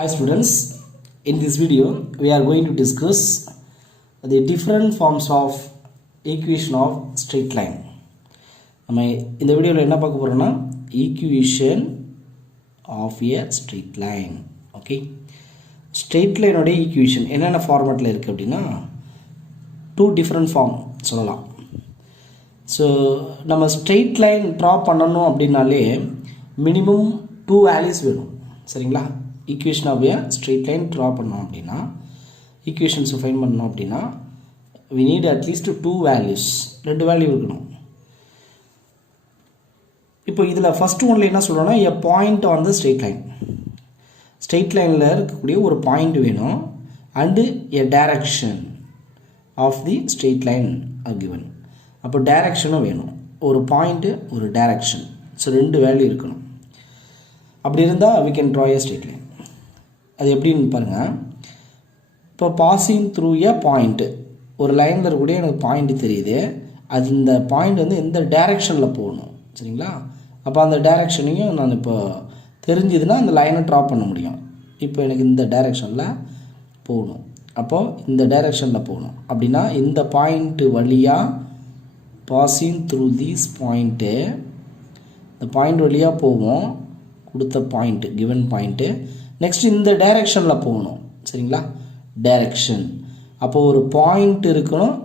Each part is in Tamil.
Hi students, in this video we are going to discuss the different forms of equation of straight line. நம்ம இந்த வீடியோவில் என்ன பார்க்க போகிறோம்னா equation of a straight line. Okay, straight லைனோட ஈக்குவேஷன் என்னென்ன ஃபார்மேட்டில் இருக்குது அப்படின்னா டூ டிஃப்ரெண்ட் ஃபார்ம் சொல்லலாம். ஸோ நம்ம ஸ்ட்ரெயிட் லைன் ட்ரா பண்ணணும் அப்படின்னாலே மினிமம் 2 வேல்யூஸ் வேணும். சரிங்களா? Equation of a straight line draw பண்ணோம் அப்படின்னா, ஈக்குவேஷன்ஸை ஃபைண்ட் பண்ணோம் அப்படின்னா we need at least 2 values, 2 value இருக்கணும். இப்போ இதில் ஃபஸ்ட் ஒன்ல என்ன சொல்கிறோன்னா a point on the straight line, straight லைனில் இருக்கக்கூடிய ஒரு பாயிண்ட் வேணும் and a direction of the straight line given. அப்போ டைரக்ஷனும் வேணும், ஒரு பாயிண்ட்டு ஒரு டைரக்ஷன். ஸோ 2 வேல்யூ இருக்கணும். அப்படி இருந்தால் we can draw a straight line. அது எப்படின்னு பாருங்கள். இப்போ பாசிங் த்ரூ எ பாயிண்ட்டு, ஒரு லைனில் இருக்கக்கூடிய எனக்கு பாயிண்ட் தெரியுது, அது இந்த பாயிண்ட் வந்து எந்த டைரக்ஷனில் போகணும். சரிங்களா? அப்போ அந்த டைரக்ஷனையும் நான் இப்போ தெரிஞ்சுதுன்னா அந்த லைனை ட்ரா பண்ண முடியும். இப்போ எனக்கு இந்த டைரக்ஷனில் போகணும், அப்போது இந்த டைரக்ஷனில் போகணும் அப்படின்னா இந்த பாயிண்ட்டு வழியாக பாசிங் த்ரூ தீஸ் பாயிண்ட்டு, இந்த பாயிண்ட் வழியாக போவோம், கொடுத்த பாயிண்ட்டு கிவன் பாயிண்ட்டு. நெக்ஸ்ட் இந்த டைரக்ஷனில் போகணும். சரிங்களா? டைரக்ஷன். அப்போது ஒரு பாயிண்ட் இருக்கணும்,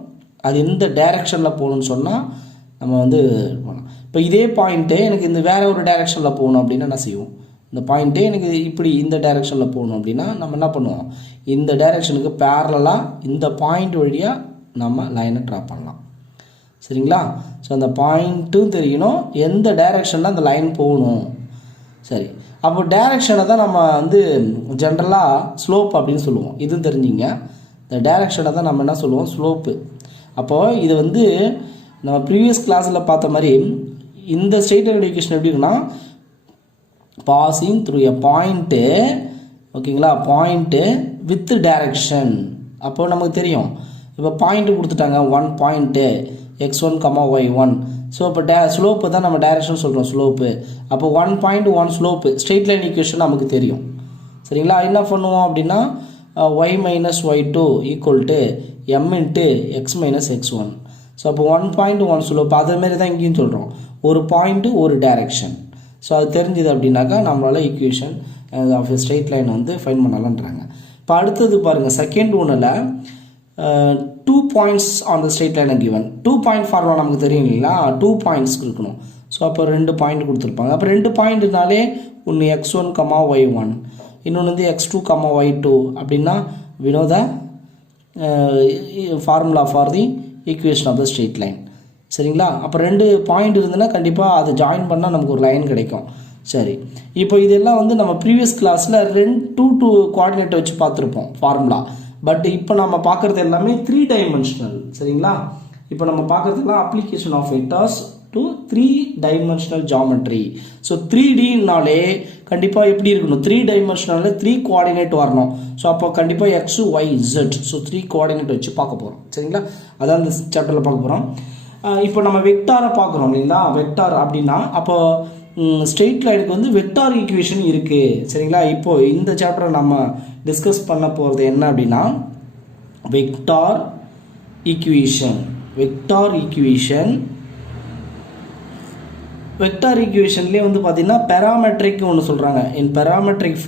அது எந்த டைரக்ஷனில் போகணும்னு சொன்னால் நம்ம வந்து போகலாம். இப்போ இதே பாயிண்ட்டே எனக்கு இந்த வேறு ஒரு டைரக்ஷனில் போகணும் அப்படின்னா என்ன செய்வோம்? இந்த பாயிண்ட்டே எனக்கு இப்படி இந்த டைரக்ஷனில் போகணும் அப்படின்னா நம்ம என்ன பண்ணுவோம்? இந்த டைரக்ஷனுக்கு பேரலாக இந்த பாயிண்ட் வழியாக நம்ம லைனை ட்ரா பண்ணலாம். சரிங்களா? ஸோ அந்த பாயிண்ட்டும் தெரியணும், எந்த டைரக்ஷனில் அந்த லைன் போகணும். சரி, அப்போ டைரக்ஷனை தான் நம்ம வந்து ஜென்ரலாக ஸ்லோப் அப்படின்னு சொல்லுவோம். இதுவும் தெரிஞ்சிங்க, இந்த டைரக்ஷனை தான் நம்ம என்ன சொல்லுவோம்? ஸ்லோப்பு. அப்போது இது வந்து நம்ம ப்ரீவியஸ் கிளாஸில் பார்த்த மாதிரி இந்த ஸ்ட்ரெயிட் லைன் ஈக்குவேஷன் எப்படி இருக்குன்னா பாசிங் த்ரூ எ பாயிண்ட்டு, ஓகேங்களா, பாயிண்ட்டு வித் டைரக்ஷன். அப்போது நமக்கு தெரியும், இப்போ பாயிண்ட்டு கொடுத்துட்டாங்க 1 பாயிண்ட்டு x1, y1. ஸோ இப்போ ஸ்லோப்பு தான் நம்ம டைரக்ஷன் சொல்கிறோம், ஸ்லோப்பு. அப்போ 1 point 1 slope, straight line equation நமக்கு தெரியும். சரிங்களா? என்ன பண்ணுவோம் அப்படின்னா y minus y2 equal to m into x minus x1. So அப்போ 1 பாயிண்ட் 1 ஸ்லோப், அதேமாரி தான் இங்கேயும் சொல்கிறோம், ஒரு பாயிண்ட்டு ஒரு டைரக்ஷன். ஸோ அது தெரிஞ்சுது அப்படின்னாக்கா நம்மளால் ஈக்குவேஷன் ஆஃப் ஸ்ட்ரெயிட் லைன் வந்து ஃபைண்ட் பண்ணலான்றாங்க. இப்போ அடுத்தது பாருங்கள், செகண்ட் ஒன்றில் 2 points on the straight line given. 2 point formula நமக்கு தெரியும் இல்லைங்களா? 2 பாயிண்ட்ஸ் இருக்கணும். ஸோ அப்போ 2 பாயிண்ட் கொடுத்துருப்பாங்க. அப்போ 2 பாயிண்ட்னாலே ஒன்று x1, y1, இன்னொன்று வந்து x2, y2 அப்படின்னா we know the formula for the equation of the straight line. சரிங்களா? அப்போ 2 பாயிண்ட் இருந்ததுன்னா கண்டிப்பாக அதை ஜாயின் பண்ணால் நமக்கு ஒரு லைன் கிடைக்கும். சரி, இப்போ இதெல்லாம் வந்து நம்ம ப்ரீவியஸ் கிளாஸில் 2 கோஆர்டினேட்டை வச்சு பார்த்துருப்போம் ஃபார்முலா. பட் இப்போ நம்ம பார்க்குறது எல்லாமே 3 டைமென்ஷனல். சரிங்களா? இப்போ நம்ம பார்க்குறதுலாம் application of vectors to 3 dimensional geometry. So 3Dனாலே கண்டிப்பாக எப்படி இருக்கணும்? 3 டைமென்ஷனலில் 3 கோஆர்டினேட் வரணும். ஸோ அப்போ கண்டிப்பாக x, y, z. So 3 coordinate வச்சு பார்க்க போகிறோம். சரிங்களா? அதான் இந்த சாப்டரில் பார்க்க போகிறோம். இப்போ நம்ம வெக்டாரை பார்க்குறோம் இல்லைங்களா? வெக்டார் அப்படின்னா அப்போ ஸ்ட்ரெயிட் லைனுக்கு வந்து வெக்டார் ஈக்குவேஷன் இருக்குது. சரிங்களா? இப்போது இந்த சாப்டரை நம்ம டிஸ்கஸ் பண்ண போகிறது என்ன அப்படின்னா vector equation. Vector equation, vector ஈக்குவேஷன்லேயே வந்து பார்த்தீங்கன்னா பெராமெட்ரிக் ஒன்று சொல்கிறாங்க. இன் பெராமெட்ரிக்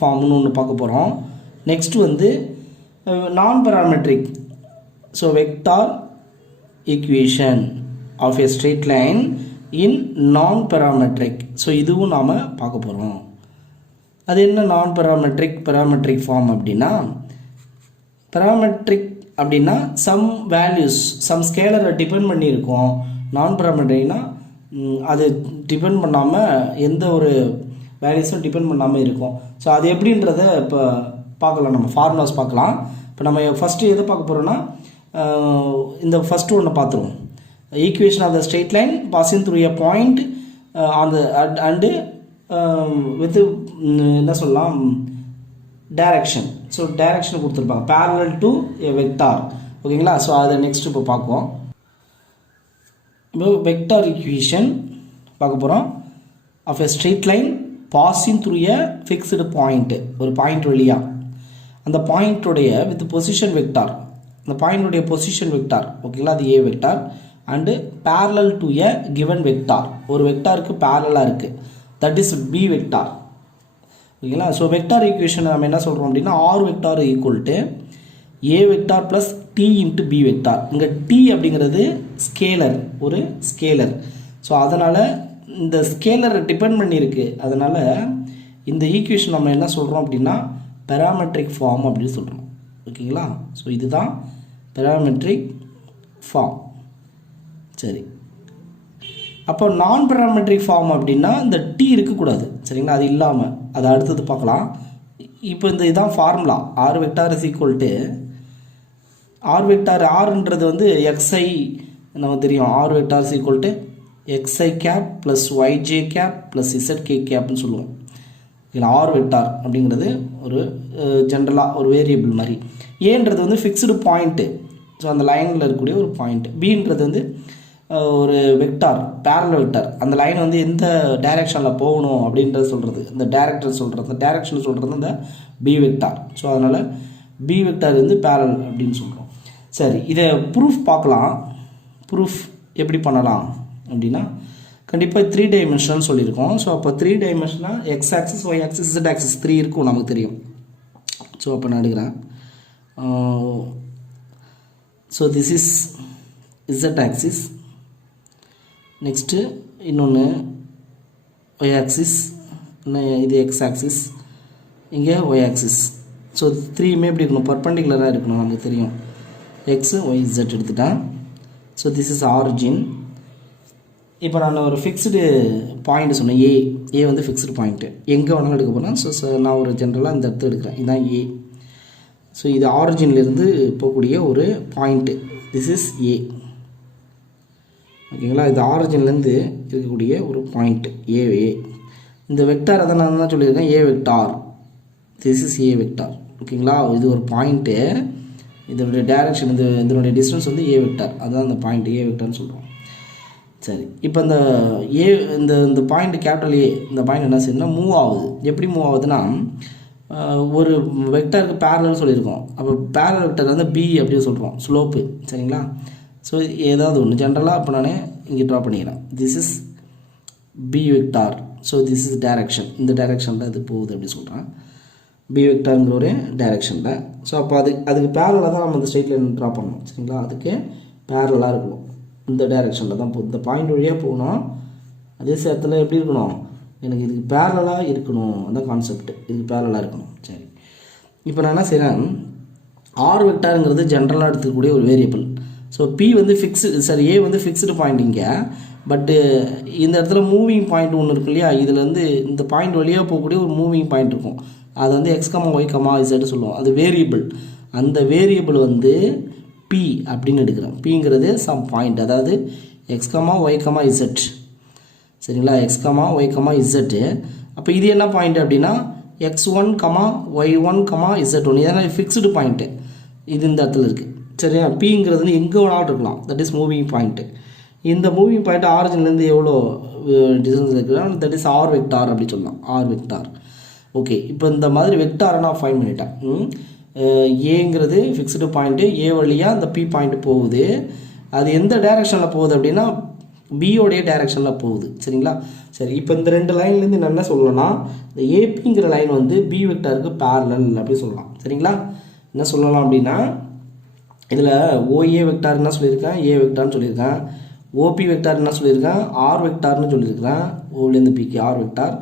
ஃபார்ம்னு ஒன்று பார்க்க போகிறோம். நெக்ஸ்ட் வந்து non parametric. So vector equation of a straight line in non parametric. So இதுவும் நாம் பார்க்க போகிறோம். அது என்ன நான் பெராமெட்ரிக் ஃபார்ம் அப்படின்னா, பெராமெட்ரிக் அப்படின்னா சம் வேல்யூஸ், சம் ஸ்கேலரை டிபெண்ட் பண்ணியிருக்கோம். நான் பெராமெட்ரிக்னா அது டிபெண்ட் பண்ணாமல் எந்த ஒரு வேல்யூஸும் டிபெண்ட் பண்ணாமல் இருக்கும். ஸோ அது எப்படின்றத இப்போ பார்க்கலாம், நம்ம ஃபார்முலாஸ் பார்க்கலாம். இப்போ நம்ம ஃபஸ்ட்டு எதை பார்க்க போகிறோன்னா இந்த ஃபஸ்ட்டு ஒன்று பார்த்துருவோம். Equation of the straight line passing through a point on the and with என்ன சொல்லலாம் டைரக்ஷன். ஸோ டைரக்ஷன் கொடுத்துருப்பாங்க parallel to a vector. ஓகேங்களா? ஸோ அதை நெக்ஸ்ட் இப்போ பார்க்குவோம். இப்போ வெக்டார் ஈக்குவேஷன் பார்க்க போகிறோம் of a straight line passing through a fixed point, ஒரு பாயிண்ட் வழியாக அந்த பாயிண்ட்டுடைய வித் பொசிஷன் வெக்டார், அந்த பாயிண்ட்டுடைய பொசிஷன் வெக்டார் ஓகேங்களா, அது A vector and parallel to a given vector, ஒரு வெக்டாருக்கு பேரலாக இருக்குது, தட் இஸ் பி வெக்டார் ஓகேங்களா. ஸோ வெக்டார் ஈக்குவேஷன் நம்ம என்ன சொல்கிறோம் அப்படின்னா R vector equal to A vector plus D into B vector. இங்கே டி அப்படிங்கிறது ஸ்கேலர், ஒரு ஸ்கேலர். ஸோ அதனால் இந்த ஸ்கேலரை டிபெண்ட் பண்ணியிருக்கு, அதனால் இந்த ஈக்குவேஷன் நம்ம என்ன சொல்கிறோம் அப்படின்னா பேராமெட்ரிக் ஃபார்ம் அப்படின்னு சொல்கிறோம் ஓகேங்களா. ஸோ இதுதான் பேராமெட்ரிக் ஃபார்ம். சரி, அப்போ நான் பேராமெட்ரிக் ஃபார்ம் அப்படின்னா இந்த டி இருக்கக்கூடாது சரிங்களா, அது இல்லாமல் அதை அடுத்தது பார்க்கலாம். இப்போ இந்த இதுதான் formula, R vector is equal to R vector, ஆர்ன்றது வந்து எக்ஸ்ஐ நமக்கு தெரியும், R vector is equal to X I cap plus Y J cap plus Z K கேப்னு சொல்லுவோம். இதில் ஆர் வெக்டார் அப்படிங்கிறது ஒரு ஜென்ரலாக ஒரு வேரியபிள் மாதிரி. ஏன்றது வந்து ஃபிக்ஸ்டு பாயிண்ட்டு, ஸோ அந்த லைனில் இருக்கக்கூடிய ஒரு பாயிண்ட். பின்றது வந்து ஒரு வெக்டார், பேரலல் வெக்டார், அந்த லைன் வந்து எந்த டைரெக்ஷனில் போகணும் அப்படின்றத சொல்கிறது, இந்த டேரக்டர் சொல்கிறது, இந்த டேரெக்ஷன் சொல்கிறது இந்த பி வெக்டார். ஸோ அதனால் பி வெக்டார் வந்து பேரலல் அப்படின்னு சொல்கிறோம். சரி, இதை ப்ரூஃப் பார்க்கலாம். ப்ரூஃப் எப்படி பண்ணலாம் அப்படின்னா கண்டிப்பாக 3 டைமென்ஷன் சொல்லியிருக்கோம். ஸோ அப்போ 3 டைமென்ஷனாக X axis, Y axis, Z axis 3 இருக்கும் நமக்கு தெரியும். ஸோ அப்போ நான் எடுக்கிறேன். So this is Z axis, next இன்னொன்று ஒய் ஆக்சிஸ், இது எக்ஸ் ஆக்சிஸ், இங்கே ஒய் ஆக்சிஸ். ஸோ 3மே எப்படி இருக்கணும், பர்பண்டிகுலராக இருக்கணும் நமக்கு தெரியும். எக்ஸு ஒய் இசட் எடுத்துட்டேன். So this is origin. இப்போ நான் ஒரு ஃபிக்ஸ்டு பாயிண்ட் சொன்னேன், ஏ வந்து ஃபிக்ஸ்டு பாயிண்ட்டு, எங்கே வேணாலும் எடுக்க போகிறேன். ஸோ நான் ஒரு ஜென்ரலாக இந்த இடத்துல எடுக்கிறேன், இதுதான் ஏ. ஸோ இது ஆரிஜின்லேருந்து போகக்கூடிய ஒரு பாயிண்ட்டு, திஸ் இஸ் ஏ ஓகேங்களா. இது ஆரிஜின்லேருந்து இருக்கக்கூடிய ஒரு பாயிண்ட் ஏ. இந்த வெக்டார் அதை நான் தான் சொல்லியிருக்கேன், A vector, this is A vector ஓகேங்களா. இது ஒரு பாயிண்ட்டு, இதனுடைய டைரக்ஷன், இதனுடைய டிஸ்டன்ஸ் வந்து ஏ வெக்டார், அதுதான் அந்த பாயிண்ட் ஏ வெக்டார்னு சொல்கிறோம். சரி, இப்போ இந்த ஏ இந்த பாயிண்ட் கேபிட்டல் ஏ, இந்த பாயிண்ட் என்ன செய்யுதுன்னா மூவ் ஆகுது. எப்படி மூவ் ஆகுதுன்னா ஒரு வெக்டாருக்கு பேரலல்னு சொல்லியிருக்கோம். அப்போ பேரலல் வெக்டார் வந்து பி அப்படின்னு சொல்கிறோம், ஸ்லோப்பு சரிங்களா. ஸோ ஏதாவது ஒன்று ஜென்ரலாக இப்போ நான் இங்கே ட்ரா பண்ணிக்கிறேன், this is B vector. So this is direction, இந்த டைரக்ஷனில் இது போகுது அப்படி சொல்கிறேன், பி வெக்டார்ங்கிற ஒரு டைரக்ஷனில். ஸோ அப்போ அதுக்கு பேரலாக தான் நம்ம இந்த ஸ்ட்ரெயிட் லைன் ட்ரா பண்ணணும் சரிங்களா. அதுக்கு பேரலாக இருக்கணும், இந்த டைரக்ஷனில் தான் போகுது. இந்த பாயிண்ட் வழியாக போகணும், அதே நேரத்தில் எப்படி இருக்கணும், எனக்கு இதுக்கு பேரலாக இருக்கணும், அந்த கான்செப்ட் இதுக்கு பேரலாக இருக்கணும். சரி, இப்போ நான் என்ன செய்கிறேன், ஆர் வெக்டாருங்கிறது ஜென்ரலாக எடுத்துக்கக்கூடிய ஒரு வேரியபிள். ஸோ பி வந்து ஃபிக்ஸ்டு, சாரி ஏ வந்து ஃபிக்ஸ்டு பாயிண்ட் இங்கே, பட்டு இந்த இடத்துல மூவிங் பாயிண்ட் ஒன்று இருக்கு இல்லையா, இதில் வந்து இந்த பாயிண்ட் வழியாக போகக்கூடிய ஒரு மூவிங் பாயிண்ட் இருக்கும், அது வந்து x comma Y comma z சொல்லுவோம், அது வேரியபிள். அந்த வேரியபிள் வந்து பி அப்படின்னு எடுக்கிறேன். பிங்கிறது சம் பாயிண்ட், அதாவது X comma Y comma Z சரிங்களா, X comma Y comma Z. அப்போ இது என்ன பாயிண்ட் அப்படின்னா x1, y1, z1, இதெல்லாம் ஃபிக்ஸ்டு பாயிண்ட்டு, இது இந்த இடத்துல இருக்குது சரியா. பிங்கிறது எங்கே வேணாலும் இருக்கலாம், தட் இஸ் மூவிங் பாயிண்ட்டு. இந்த மூவிங் பாயிண்ட் ஆரிஜின்லேருந்து எவ்வளோ டிஸ்டன்ஸ் இருக்குன்னா தட் இஸ் ஆர் வெக்டார் அப்படி சொல்லலாம், ஆர் வெக்டார். ஓகே, இப்போ இந்த மாதிரி வெக்டாரை நான் ஃபைன் பண்ணிட்டேன். ஏங்கிறது ஃபிக்ஸ்டு பாயிண்ட்டு, ஏ வழியாக அந்த பி பாயிண்ட் போகுது, அது எந்த டைரெக்ஷனில் போகுது அப்படின்னா பியோடைய டைரெக்ஷனில் போகுது சரிங்களா. சரி, இப்போ இந்த 2 லைன்லேருந்து நான் என்ன சொல்லணும்னா இந்த ஏபிங்கிற லைன் வந்து பி வெக்டாருக்கு பேரலல் அப்படி சொல்லலாம் சரிங்களா. என்ன சொல்லலாம் அப்படின்னா இதில் ஓஏ வெக்டார் என்ன சொல்லியிருக்கேன், ஏ வெக்டார்னு சொல்லியிருக்கேன், ஓபி வெக்டார் என்ன சொல்லியிருக்கேன், ஆர் வெக்டார்னு சொல்லியிருக்கிறேன், ஓலேருந்து பிக்கு ஆர் வெக்டார்.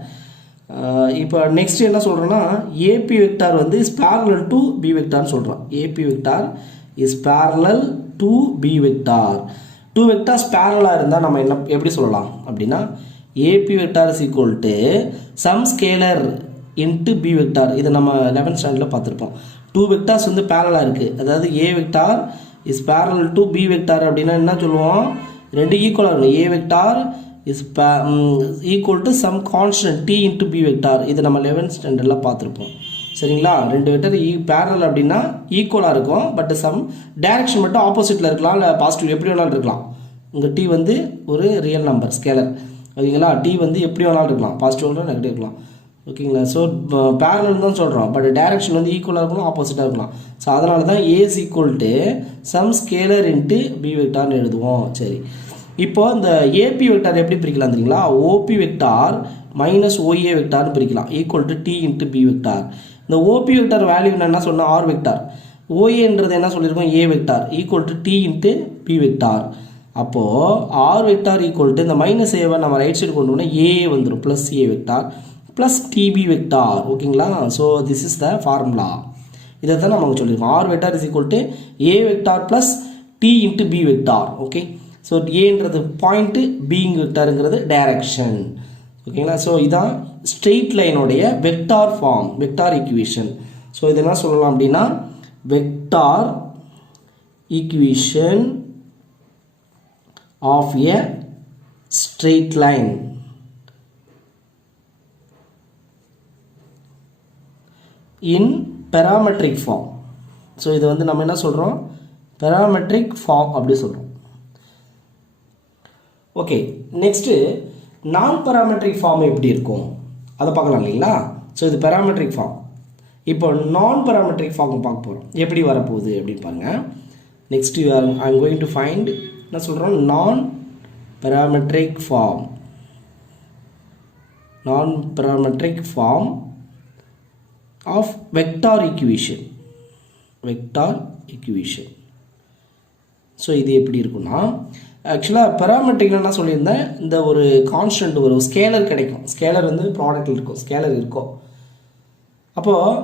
இப்போ நெக்ஸ்ட் என்ன சொல்கிறேன்னா ஏபி வெக்டார் வந்து இஸ் பேரலல் டு பி வெக்டார்னு சொல்கிறோம். AB vector is parallel to B vector. 2 vectors பேரலாக இருந்தால் நம்ம என்ன எப்படி சொல்லலாம் அப்படின்னா AB vector is equal to some scalar into B vector. இதை நம்ம 11th ஸ்டாண்டர்டில் பார்த்துருப்போம். 2 வெக்டார்ஸ் வந்து பேரலாக இருக்குது, அதாவது A vector is parallel to B vector அப்படின்னா என்ன சொல்லுவோம், 2 ஈக்குவலாக இருக்கும். A vector is equal to some constant T into B vector. இது நம்ம 11th ஸ்டாண்டர்டில் பார்த்துருப்போம் சரிங்களா. 2 வெக்டர் பேரலல் அப்படின்னா ஈக்குவலாக இருக்கும், பட் சம் டைரக்ஷன் மட்டும் ஆப்போசிட்டில் இருக்கலாம், இல்லை பாசிட்டிவ் எப்படி வேணாலும் இருக்கலாம். உங்கள் டி வந்து ஒரு ரியல் நம்பர் ஸ்கேலர் ஓகேங்களா. டி வந்து எப்படி வேணாலும் இருக்கலாம், பாசிட்டிவ் இருக்கலாம், நெகட்டிவ் இருக்கலாம். ஓகேங்களா. ஸோ பேரலல் தான் சொல்கிறோம், பட் டைரக்ஷன் வந்து ஈக்குவலாக இருக்கலாம், ஆப்போசிட்டாக இருக்கலாம். ஸோ அதனால தான் A is equal to some scalar into B வெக்டார்னு எழுதுவோம். சரி, இப்போ இந்த ஏபி வெக்டார் எப்படி பிரிக்கலாம் தெரியுங்களா? ஓபி வெக்டார் மைனஸ் ஓஏ வெக்டார்னு பிரிக்கலாம், equal to T into B vector. இந்த ஓபி வெக்டார் வேல்யூ என்ன சொன்னால் ஆர் வெக்டார், ஓஏன்றது என்ன சொல்லியிருக்கோம் A vector, equal to T into B vector. அப்போது ஆர் வெக்டார் ஈக்குவல் டு இந்த மைனஸ் ஏவை நம்ம ரைட் சைடு கொண்டு போனால் ஏ வந்துடும், plus A vector plus TB vector. ஓகேங்களா. So this is the formula. இதை தான் நம்ம சொல்லியிருக்கோம். R vector is equal to A vector plus D into B vector. Okay. So ஏன்றது பாயிண்ட்டு, பிங் வெக்டாருங்கிறது டைரக்ஷன். ஓகேங்களா. ஸோ இதான் ஸ்ட்ரெயிட் லைனுடைய vector form, vector equation. So இது என்ன சொல்லலாம் அப்படின்னா vector equation of a straight line in parametric form. So இது வந்து நம்ம என்ன சொல்கிறோம், parametric form அப்படி சொல்கிறோம். ஓகே, நெக்ஸ்ட்டு நான் parametric form எப்படி இருக்கும் அதை பார்க்கலாம் இல்லைங்களா. ஸோ இது parametric form. இப்போ நான் parametric form பார்க்க போகிறோம், எப்படி வரப்போகுது அப்படின்னு பாருங்க. Next I am going to find என்ன சொல்கிறோம், நான் parametric form. நான் parametric form of vector equation. So இது எப்படி இருக்குன்னா, ஆக்சுவலாக பெராமெட்ரிக்கில் என்ன சொல்லியிருந்தேன், இந்த ஒரு கான்ஸ்டன்ட் ஒரு ஸ்கேலர் கிடைக்கும், ஸ்கேலர் வந்து ப்ராடக்ட்டில் இருக்கும், ஸ்கேலர் இருக்கும். அப்போது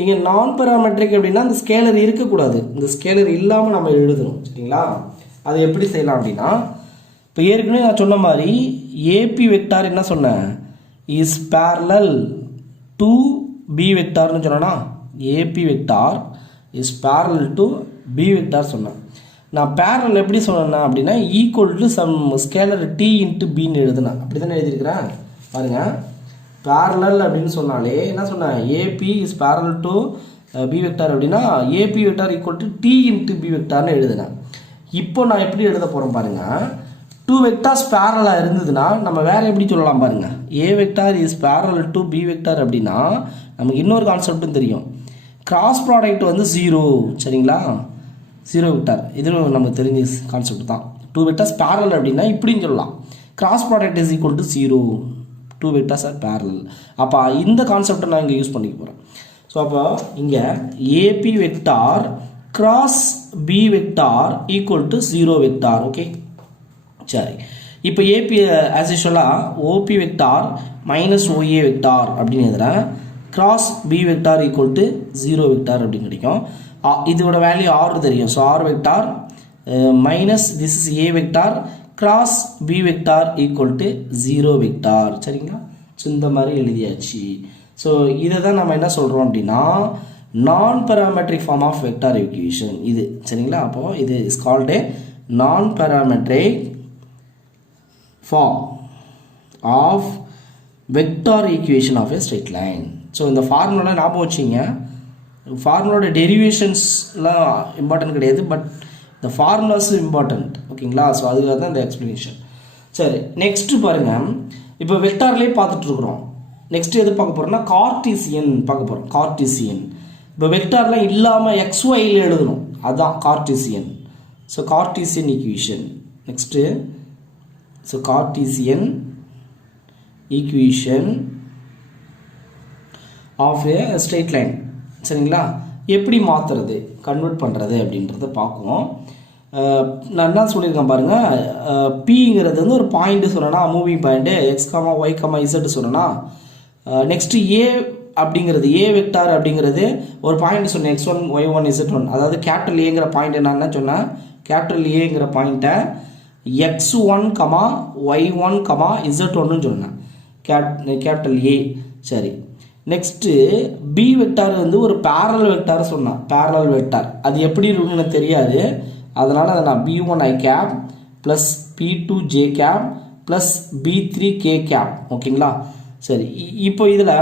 இங்கே நான் பெராமெட்ரிக் அப்படின்னா இந்த ஸ்கேலர் இருக்கக்கூடாது, இந்த ஸ்கேலர் இல்லாமல் நம்ம எழுதணும். சரிங்களா. அது எப்படி செய்யலாம் அப்படின்னா, இப்போ ஏற்கனவே நான் சொன்ன மாதிரி ஏபி வெக்டார் என்ன சொன்னேன், இஸ் parallel to பி வெக்டார்னு சொன்னா AB vector is parallel to B vector சொன்னேன். நான் parallel எப்படி சொன்னேன்னா அப்படின்னா equal to some scalar T into பின்னு எழுதுனேன், அப்படி தானே எழுதியிருக்கிறேன் பாருங்க. parallel அப்படின்னு சொன்னாலே என்ன சொன்னேன், AB is parallel to B vector அப்படின்னா AB vector equal to T into B வெக்டார்னு எழுதுனேன். இப்போ நான் எப்படி எழுத போகிறேன் பாருங்க, டூ வெக்டார்ஸ் பேரலாக இருந்ததுன்னா நம்ம வேறு எப்படி சொல்லலாம் பாருங்கள். A vector is parallel to B vector அப்படின்னா நமக்கு இன்னொரு கான்செப்டும் தெரியும், கிராஸ் ப்ராடக்ட் வந்து ஜீரோ. சரிங்களா, ஜீரோ வெக்டார் இது நமக்கு தெரிஞ்ச கான்செப்ட் தான். டூ வெக்டார்ஸ் parallel அப்படின்னா இப்படின்னு சொல்லலாம், cross product is equal to zero, two vectors are parallel. அப்போ இந்த கான்செப்டை நான் இங்கே யூஸ் பண்ணிக்க போகிறேன். ஸோ அப்போ இங்கே AB vector cross B vector equal to zero vector. Okay, சரி. இப்போ ஏபி ஆஸ் யூஷுவலாக OB vector minus OA vector அப்படின்னு எழுதுறேன், cross B vector equal to zero vector அப்படின்னு கிடைக்கும். இதோட வேல்யூ ஆர் தெரியும். So R vector minus this is A vector cross B vector equal to zero vector. சரிங்களா. ஸோ இந்த மாதிரி எழுதியாச்சு. ஸோ இதை தான் நம்ம என்ன சொல்கிறோம் அப்படின்னா non parametric form of vector equation இது. சரிங்களா. அப்போது இது is called non parametric form of vector equation of a straight line. So இந்த ஃபார்முலா ஞாபகம் வச்சிங்க, ஃபார்முலோட டெரிவேஷன்ஸ்லாம் இம்பார்ட்டன்ட் கிடையாது, பட் இந்த ஃபார்முலாஸும் இம்பார்ட்டன்ட். ஓகேங்களா. ஸோ அதுக்காக தான் இந்த எக்ஸ்ப்ளனேஷன். சரி, நெக்ஸ்ட்டு பாருங்கள், இப்போ வெக்டார்லேயே பார்த்துட்ருக்குறோம். நெக்ஸ்ட் எது பார்க்க போகிறோம்னா கார்டீசியன் பார்க்க போகிறோம். கார்டீசியன் இப்போ வெக்டார்லாம் இல்லாமல் XYயில் எழுதணும், அதுதான் Cartesian. So Cartesian equation. Next so Cartesian equation of a straight line. சரிங்களா. எப்படி மாற்றுறது, கன்வெர்ட் பண்ணுறது அப்படின்றத பார்க்குவோம். நான் என்ன சொல்லியிருக்கேன் பாருங்கள், பிங்கிறது வந்து ஒரு பாயிண்ட்டு சொன்னேன்னா, moving point x comma y comma z சொன்னேன்னா, நெக்ஸ்ட்டு ஏ அப்படிங்கிறது ஏ வெக்டார் அப்படிங்கிறது ஒரு பாயிண்ட் சொன்னேன், X1 Y1 Z1. அதாவது கேபிட்டல் ஏங்கிற பாயிண்ட் என்னன்னு சொன்னேன், கேபிட்டல் ஏங்கிற பாயிண்ட்டை X1, Y1, Z1 சொன்னேன், கேபிட்டல் ஏ. சரி, நெக்ஸ்ட்டு பி வெக்டார் வந்து ஒரு பேரலல் வெக்டார் சொன்னேன், பேரலல் வெக்டார் அது எப்படி இருக்குன்னு தெரியாது, அதனால் அதை நான் B1 I cap plus P2 J cap plus B3 K cap. ஓகேங்களா. சரி, இப்போ இதில்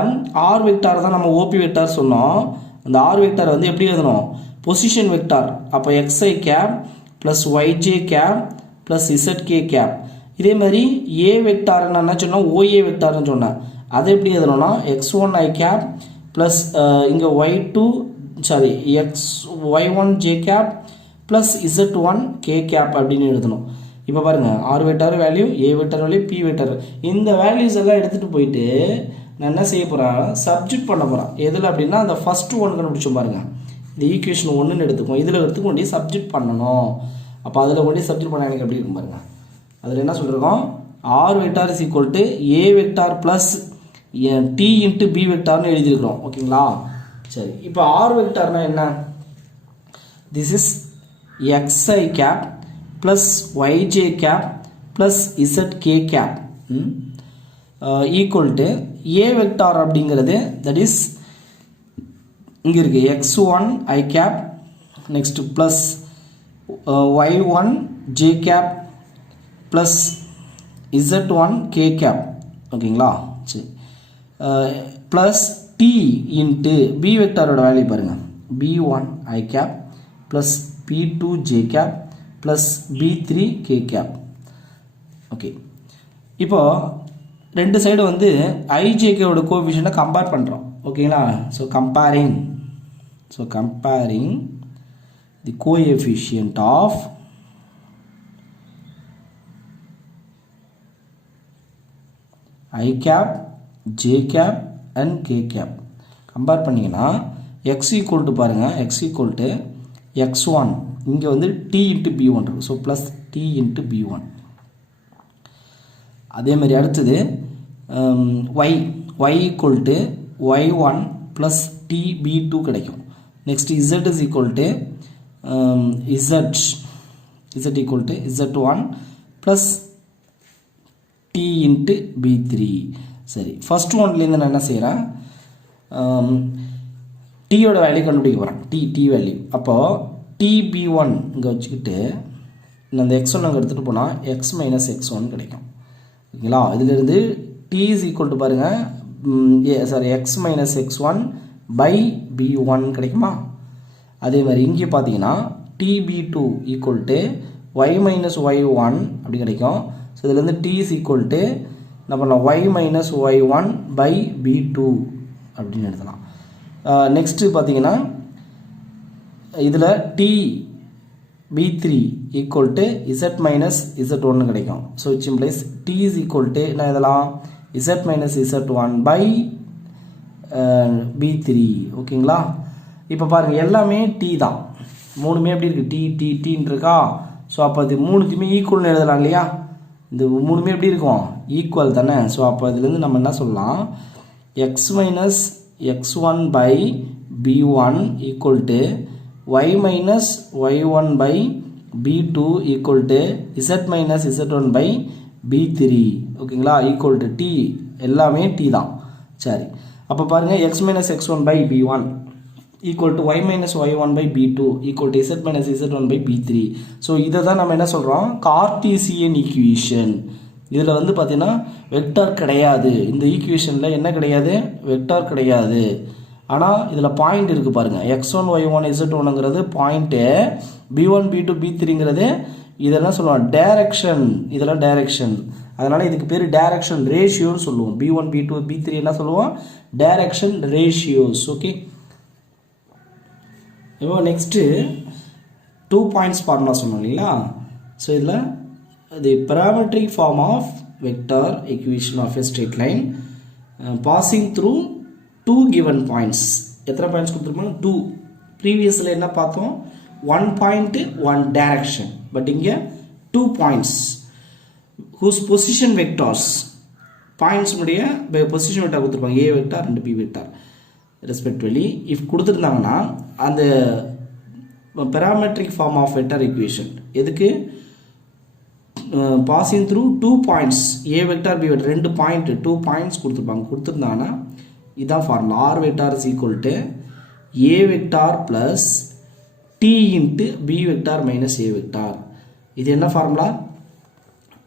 ஆர் வெக்டார் தான் நம்ம ஓபி வெக்டார் சொன்னோம். அந்த ஆர் வெக்டார் வந்து எப்படி எழுதணும், பொசிஷன் வெக்டார். அப்போ XI cap plus YJ cap plus ZK cap. இதே மாதிரி ஏ வெக்டார் நான் என்ன சொன்னோம், ஓஏ வெக்டார்னு சொன்னேன். அதை எப்படி எழுதணும்னா x1 i கேப் ப்ளஸ் இங்கே y1 j cap plus z1 k cap அப்படின்னு எழுதணும். இப்போ பாருங்கள் r vector value, A vector value, B vector, இந்த வேல்யூஸ் எல்லாம் எடுத்துகிட்டு போயிட்டு நான் என்ன செய்ய போகிறேன், சப்ஜெக்ட் பண்ண போகிறேன். எதில் அப்படின்னா அந்த ஃபஸ்ட்டு ஒன் கண்டுபிடிச்சோம் பாருங்கள், இந்த ஈக்குவேஷன் ஒன்றுன்னு எடுத்துக்கும், இதில் எடுத்துக்கொண்டு சப்ஜெக்ட் பண்ணணும். அப்போ அதில் கொண்டு சப்ஜெக்ட் பண்ண எனக்கு எப்படி இருக்கும் பாருங்கள். அதில் என்ன சொல்லியிருக்கோம், R vector is equal to A vector plus D into B வெக்டார்னு எழுதியிருக்கிறோம். ஓகேங்களா? சரி, இப்போ ஆர் வெக்டார்னா என்ன, this is xi cap plus yj cap plus zk cap equal to A vector அப்படிங்கிறது தட் இஸ் இங்கே இருக்குது x1 i cap next plus y1 j cap plus z1 k cap. ஓகேங்களா? சரி, ப்ளஸ் டி இன்ட்டு பி வெக்டாரோட வேல்யூ பாருங்கள், b1 i cap plus p2 j cap plus b3 k cap. Okay, இப்போ ரெண்டு சைடு வந்து ஐஜேகேவோட கோஎஃபிஷியன்ட்டை கம்பேர் பண்ணுறோம். ஓகேங்களா? So comparing the coefficient of i cap, j cap and k cap compare பண்ணிங்கன்னா எக்ஸ் ஈக்குவல் டு பாருங்கள், எக்ஸ் ஈக்குவல் டு x1 இங்கே வந்து டி இன்ட்டு b1 இருக்குது. So plus D into b1. அதே மாதிரி அடுத்தது y equal to y1 plus t b2 கிடைக்கும். Next z is equal to z equal to z1 plus D into b3. சரி, ஃபஸ்ட் ஒன்லேருந்து நான் என்ன செய்கிறேன், டீயோட வேல்யூ கண்டுபிடிக்க போகிறேன், டி வேல்யூ. அப்போது TB1 இங்கே வச்சுக்கிட்டு நான் இந்த x1 அங்கே எடுத்துகிட்டு போனால் x மைனஸ் x1 கிடைக்கும். ஓகேங்களா? இதிலிருந்து t இஸ் ஈக்குவல் டு பாருங்கள் x minus x1 by b1 கிடைக்குமா? அதே மாதிரி இங்கே பார்த்தீங்கன்னா TB2 equal to y minus y1 அப்படி கிடைக்கும். ஸோ இதுலேருந்து t இஸ் ஈக்குவல் டு என்ன பண்ணலாம், y minus y1 by b2 அப்படின்னு எடுத்தலாம். நெக்ஸ்ட்டு பார்த்தீங்கன்னா இதில் t b3 equal to z minus z1 கிடைக்கும். So it's implies t is equal to என்ன இதெல்லாம் z minus z1 by b3. ஓகேங்களா? இப்போ பாருங்கள் எல்லாமே டி தான், மூணுமே எப்படி இருக்குது, டீன்னு இருக்கா. ஸோ அப்போ இது மூணுத்தையுமே ஈக்குவல்னு எழுதலாம் இல்லையா, இந்த மூணுமே எப்படி இருக்கும், ஈக்குவல் தானே. ஸோ அப்போ இதுலேருந்து நம்ம என்ன சொல்லலாம், x minus x1 by b1 equal to y minus y1 by b2 equal to z minus z1 by b3. ஓகேங்களா? equal to t, எல்லாமே t தான். சரி, அப்போ பாருங்கள் x minus x1 by b1 equal to y minus y1 by b2 equal to z minus z1 by b3. So இதை தான் நம்ம என்ன சொல்கிறோம், கார்ட்டீசியன் ஈக்குவேஷன். இதில் வந்து பார்த்தீங்கன்னா வெக்டார் கிடையாது, இந்த ஈக்குவேஷனில் என்ன கிடையாது, வெக்டார் கிடையாது. ஆனால் இதில் பாயிண்ட் இருக்குது பாருங்கள், x1 y1 z1ங்கிறது point, b1 b2 b3ங்கிறது இதெல்லாம் சொல்லுவோம் டைரக்ஷன், இதெல்லாம் டைரக்ஷன். அதனால் இதுக்கு பேர் டைரக்ஷன் ரேஷியோன்னு சொல்லுவோம். b1 b2 b3 என்ன சொல்லுவோம், டைரக்ஷன் ரேஷியோஸ். ஓகே, இப்போ நெக்ஸ்ட்டு 2 பாயிண்ட்ஸ் ஃபார்முலா சொன்னோம் இல்லைங்களா. ஸோ இதில் the parametric form of vector equation of a straight line passing through two given points. எத்தனை பாயிண்ட்ஸ் கொடுத்துருப்பாங்க, 2. ப்ரீவியஸில் என்ன பார்த்தோம், 1 point 1 direction, பட் இங்கே 2 points whose position vectors, points உடைய பொசிஷன் வெக்டார் கொடுத்துருப்பாங்க, a vector and b vector respectively. If கொடுத்துருந்தாங்கன்னா அந்த parametric form of vector equation எதுக்கு, passing through 2 points, A vector B vector, 2 point 2 points கொடுத்துருந்தாங்கன்னா இதான் formula. R vector is equal to A vector plus D into B vector minus A vector. இது என்ன ஃபார்முலா,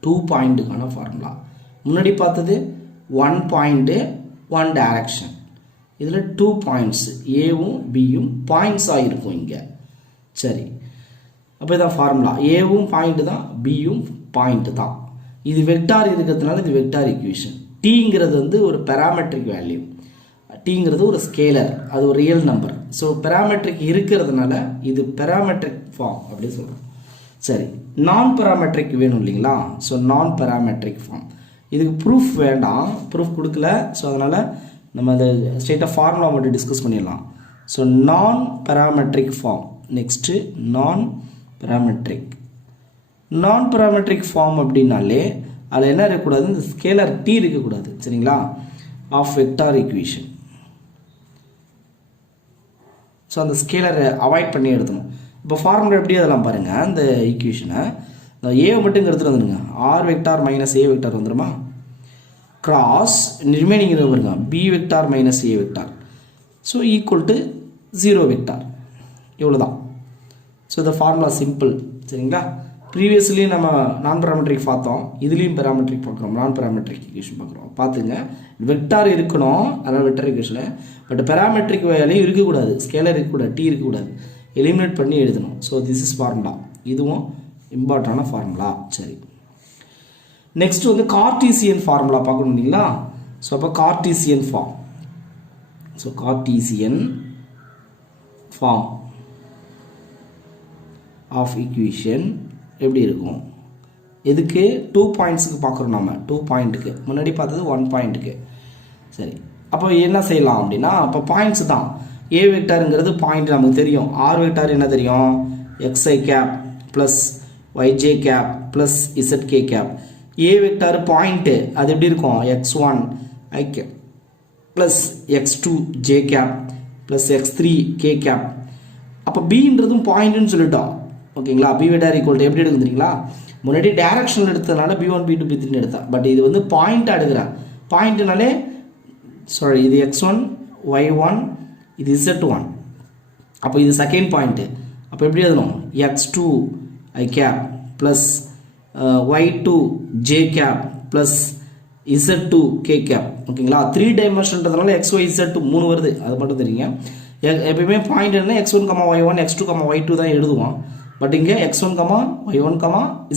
2 பாயிண்ட்டுக்கான ஃபார்முலா. முன்னாடி பார்த்தது 1 பாயிண்ட்டு 1 டைரக்ஷன், இதில் 2 பாயிண்ட்ஸ், ஏவும் பியும் பாயிண்ட்ஸாக இருக்கும் இங்கே. சரி, அப்போ இதான் ஃபார்முலா, ஏவும் பாயிண்ட் தான் பியும் பாயிண்ட் தான். இது வெக்டார் இருக்கிறதுனால இது வெக்டார் ஈக்குவேஷன். டீங்கிறது வந்து ஒரு பெராமெட்ரிக் வேல்யூ, டீங்கிறது ஒரு ஸ்கேலர், அது ஒரு ரியல் நம்பர். ஸோ பெராமெட்ரிக் இருக்கிறதுனால இது பெராமெட்ரிக் ஃபார்ம் அப்படின்னு சொல்கிறோம். சரி, நான் பெராமெட்ரிக் வேணும் இல்லைங்களா? ஸோ நான் பெராமெட்ரிக் ஃபார்ம், இதுக்கு ப்ரூஃப் வேண்டாம், ப்ரூஃப் கொடுக்கல. ஸோ அதனால் நம்ம அந்த ஸ்ட்ரெயிட்டாக ஃபார்முலா மட்டும் டிஸ்கஸ் பண்ணிடலாம். ஸோ நான் பெராமெட்ரிக் ஃபார்ம். நெக்ஸ்ட்டு நான் பெராமெட்ரிக் ஃபார்ம் அப்படின்னாலே அதில் என்ன இருக்கக்கூடாது, இந்த ஸ்கேலர் டி இருக்கக்கூடாது. சரிங்களா? Of vector equation. ஸோ அந்த ஸ்கேலரை அவாய்ட் பண்ணி எடுத்தணும். இப்போ ஃபார்முலா எப்படி அதெல்லாம் பாருங்கள். அந்த ஈக்குவேஷனை ஏ மட்டும் எடுத்துகிட்டு வந்துடுங்க. R vector minus A vector வந்துடுமா? கிராஸ் ரிமைனிங் பாருங்க B vector minus A vector. So equal to 0 vector. இவ்வளோ தான். ஸோ இந்த ஃபார்முலா சிம்பிள். சரிங்களா? ப்ரீவியஸ்லி நம்ம நான் பெராமெட்ரிக் பார்த்தோம், இதுலேயும் பெராமெட்ரிக் பார்க்குறோம், நான் பெராமெட்ரிக் ஈக்குவேஷன் பார்க்குறோம். பார்த்துங்க, வெக்டார் இருக்கணும், அதனால் வெக்டார் ஈக்குவேஷனில். பட் பெராமெட்ரிக் வேலையும் இருக்கக்கூடாது, ஸ்கேலர் இருக்கக்கூடாது, டி இருக்கக்கூடாது, எலிமினேட் பண்ணி எழுதணும். So this is formula. இதுவும் இம்பார்ட்டண்டான ஃபார்முலா. சரி, நெக்ஸ்ட் வந்து கார்டீசியன் ஃபார்முலா பார்க்கணும் இல்லைங்களா? ஸோ அப்போ Cartesian form. So Cartesian form of equation எப்படி இருக்கும்? எதுக்கு 2 பாயிண்ட்ஸுக்கு பார்க்குறோம் நம்ம. 2 பாயிண்ட்டுக்கு முன்னாடி பார்த்தது 1 பாயிண்ட்டுக்கு. சரி, அப்போ என்ன செய்யலாம் அப்படின்னா, அப்போ பாயிண்ட்ஸ் தான். ஏ வெக்டாருங்கிறது பாயிண்ட் நமக்கு தெரியும். ஆர் வெக்டார் என்ன தெரியும்? X I cap plus Y J cap plus Z K cap. A vector point அது எப்படி இருக்கும்? x1 I cap plus x2 J cap plus x3 K cap. அப்போ பின்றதும் பாயிண்ட்டுன்னு சொல்லிட்டோம். ஓகேங்களா? பி வெக்டார் ஈக்குவல் டு எப்படி எடுக்குறீங்களா? முன்னாடி டைரக்ஷனல் எடுத்ததுனால B1 B2 B3 எடுத்தேன். பட் இது வந்து பாயிண்ட்டாக எடுக்கிறேன். பாயிண்ட்னாலே சாரி, இது x1 y1 இது z1. அப்போ இது செகண்ட் பாயிண்ட்டு. அப்போ எப்படி எழுதணும்? x2 I cap plus y2 J cap plus z2 K cap. ஓகேங்களா? 3 டைமென்ஷன்றதுனால xy z2 3 வருது, அது மட்டும் தெரியுங்க. எப்பயுமே பாயிண்ட் என்ன x1, y1, x2, y2 தான் எழுதுவோம். பட் இங்கே x1, y1,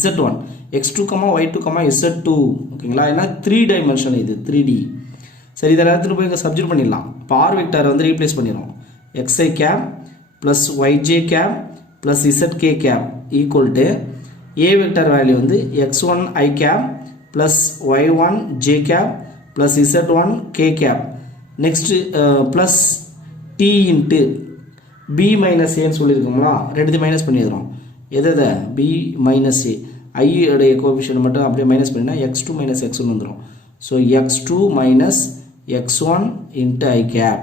z1, x2, y2, z2. ஓகேங்களா? ஏன்னா 3 டைமென்ஷன், இது 3D. சரி, இதெல்லாம் எடுத்துகிட்டு போய் இங்கே சப்ஜெக்ட் பண்ணிடலாம். இப்போ ஆர் வெக்டாரை வந்து ரீப்ளேஸ் பண்ணிடுறோம். xi cap plus yj cap plus zk cap equal to A vector value வந்து x1 i cap plus y1 j cap plus z1 k cap. Next plus D into B minus ஏன்னு சொல்லியிருக்கோங்களா? ரெண்டுத்தையும் மைனஸ் பண்ணிடுறோம். எதை? B minus A. ஐயோடைய கோஎஃபிஷியன்ட் மட்டும் அப்படியே மைனஸ் பண்ணினா x2 மைனஸ் x1 வந்துடும். So x2 minus x1 into I cap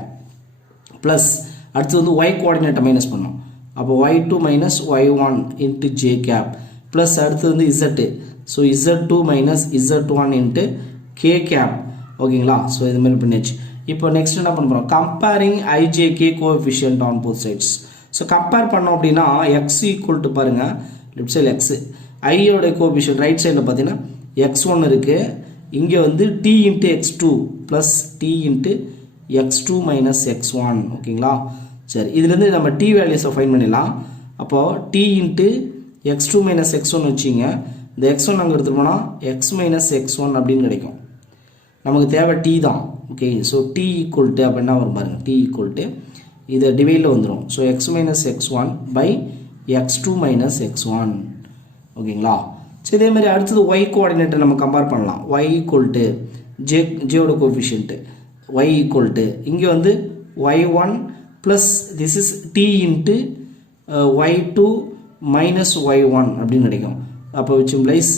plus அடுத்து வந்து y கோஆர்டினேட்டை மைனஸ் பண்ணோம். அப்போ y2 minus y1 into j cap plus அடுத்து வந்து z. So z2 minus z1 into k cap. ஓகேங்களா? ஸோ இது மாதிரி பண்ணியாச்சு. இப்போ நெக்ஸ்ட் என்ன பண்ண போகிறோம்? Comparing i j k coefficient on both sides. So compare பண்ணோம் அப்படின்னா எக்ஸ் ஈக்குவல் டு பாருங்கள், லெஃப்ட் சைடில் எக்ஸு, ஐயோடைய கோஎஃபிஷியன்ட் ரைட் சைடில் பார்த்தீங்கன்னா x1 இருக்குது. இங்கே வந்து t into x2 plus D into x2 minus x1. ஓகேங்களா? சரி, இதுலேருந்து நம்ம டி வேல்யூஸை ஃபைன் பண்ணிடலாம். அப்போது D into x2 minus x1 வச்சிங்க. இந்த x1 அங்கே எடுத்துகிட்டு போனால் x மைனஸ் x1 அப்படின்னு கிடைக்கும். நமக்கு தேவை டி தான். Okay, so t equal to அப்போ என்ன வரும் பாருங்கள், டி ஈக்குவல் டு இதை டிவைடில் வந்துடும். So x minus x1 by x2 minus x1. ஓகேங்களா? ஸோ இதே மாதிரி அடுத்தது ஒய் கோஆர்டினேட்டை நம்ம கம்பேர் பண்ணலாம். ஒய் ஈக்குவல் டு ஜேயோட கோஎஃபிஷியன்ட்டு ஒய் ஈக்குவல் டு இங்கே வந்து y1 plus this is T into y2 minus y1 அப்படின்னு கிடைக்கும். அப்போ which implies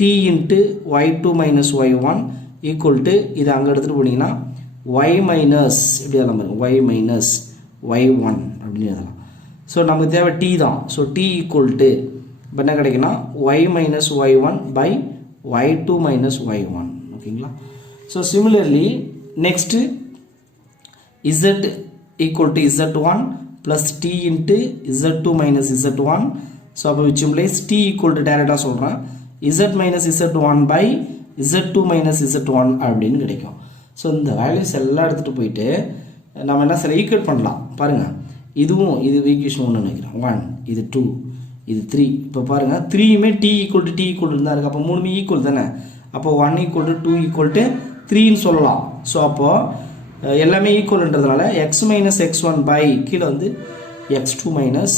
T into y2 minus y1 equal to இது அங்கே எடுத்துகிட்டு போனீங்கன்னா y மைனஸ் இப்படி எழுதலாம் பாருங்க, y மைனஸ் y1 அப்படின்னு எழுதலாம். ஸோ நமக்கு தேவை டி தான். ஸோ டி ஈக்குவல் டு இப்போ என்ன கிடைக்குன்னா y minus y1 by y2 minus y1. ஓகேங்களா? So similarly next z equal to z1 plus D into z2 minus z1. So அப்போ which implies T equal to டேரெக்டாக சொல்கிறேன் z minus z1 by z2 minus z1 அப்படின்னு கிடைக்கும். ஸோ இந்த வேல்யூஸ் எல்லாம் எடுத்துகிட்டு போயிட்டு நம்ம என்ன சில ஈக்குவேட் பண்ணலாம். பாருங்கள், இதுவும் இது ஈக்குவேஷன் 1 நினைக்கிறேன், 1 இது 2 இது 3. இப்போ பாருங்கள், 3யுமே டி ஈக்குவல் டு இருந்தால் இருக்குது. அப்போ 3 ஈக்குவல் தானே. அப்போ 1 ஈக்குவல் டு 2 ஈக்குவல் டு 3ன்னு சொல்லலாம். ஸோ அப்போ எல்லாமே ஈக்குவல்ன்றதுனால X minus X one by கீழே வந்து x2 minus